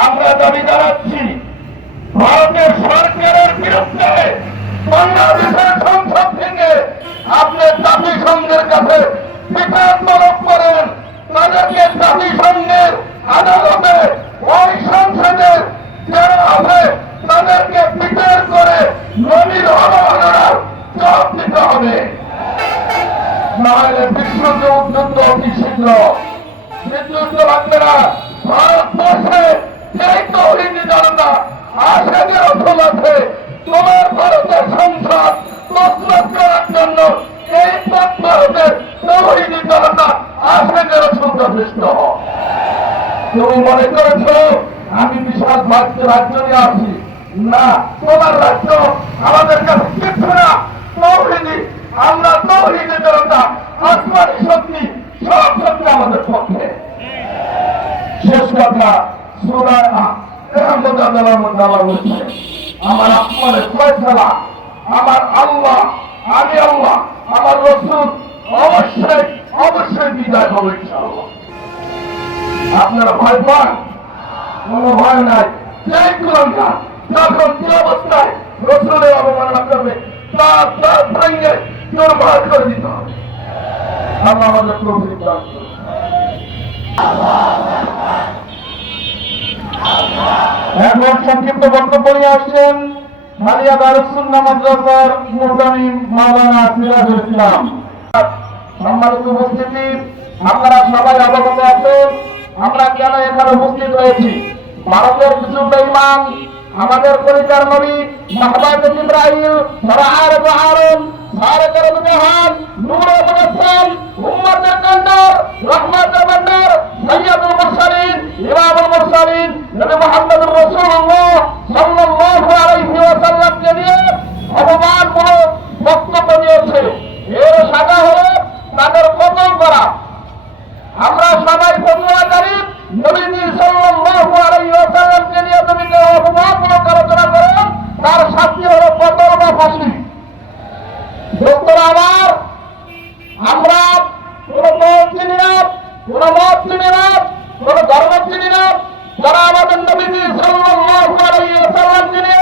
আমরা দাবি জানাচ্ছি ভারতের সরকারের বিরুদ্ধে বাংলাদেশের আপনি কাছে বিচার তলব করেন তাদেরকে জাতিসংঘের আদালতে ওই সংসদের যারা আছে তাদেরকে বিচার করে নদীর অবমাননার জবাব দিতে হবে। নাহলে বিশ্বকে উদ্যুদ্ধ অতি শীঘ্র বিদ্যুৎ ভারতবর্ষে এই তৌহিদি জনতা আশেকের অথল আছে। তোমার ভারতের সংসদ প্রস্তুত করার জন্য এই পাক ভারতের তৌহিদি জনতা আশেকের অথল যথেষ্ট। তুমি মনে করেছ, আমি বিশাল রাজ্য নিয়ে আসি? না, তোমার রাজ্য আমাদের কাছে কিছু কথা সুরায় আমার আপনাদের ফয়সালা আমার আল্লাহ, আমি আল্লাহ, আমার রসুল, অবশ্যই অবশ্যই বিদায় হবে ইনশাআল্লাহ। আপনারা ভয় পান? কোনো ভয় নাই। সেই কুলঙ্কা যখন যে অবস্থায় রসুলের অবমাননা করবে তার তার ভেঙে তোর ভাগ করে দিতে হবে। আল্লাহ আমাদের প্রভৃতি দান করুন। এখন সংক্ষিপ্ত বক্তব্য নিয়ে আসছেন মারিয়া দারুসুন্না মাদ্রাসার মুহতামিম মাওলানা সিরাজুল ইসলাম। সম্মানিত উপস্থিতি, আপনারা সবাই অবগত আছেন, আমরা কেন এখানে উপস্থিত হয়েছি? ভারতের কিছু বেঈমান আমাদের পরিচার নবী মাহবাদ ইব্রাহিম সরাহার আরম সারকের জাহান নূর মুনাফাল মুরসালিন নবী মুহাম্মদুর রাসূলুল্লাহ সাল্লাল্লাহু আলাইহি ওয়াসাল্লামকে নিয়ে অপমানমূলক বক্তব্য দিয়েছে। এর সাজা হলো তাদের কতল করা। আমরা সবাই পড়ুয়া জানি নবীজি সাল্লাল্লাহু আলাইহি ওয়াসাল্লামকে নিয়ে যদি কেউ অপমানমূলক আলোচনা করেন তার শাস্তি হলো কতল বা ফাঁসি দোস্তরা আমার আমরা কোন মত চিনি না কোন মত চিনি না কোন ধর্ম চিনি না যারা আমাদের নবীজি সাল্লাল্লাহু আলাইহি ওয়াসাল্লামকে নিয়ে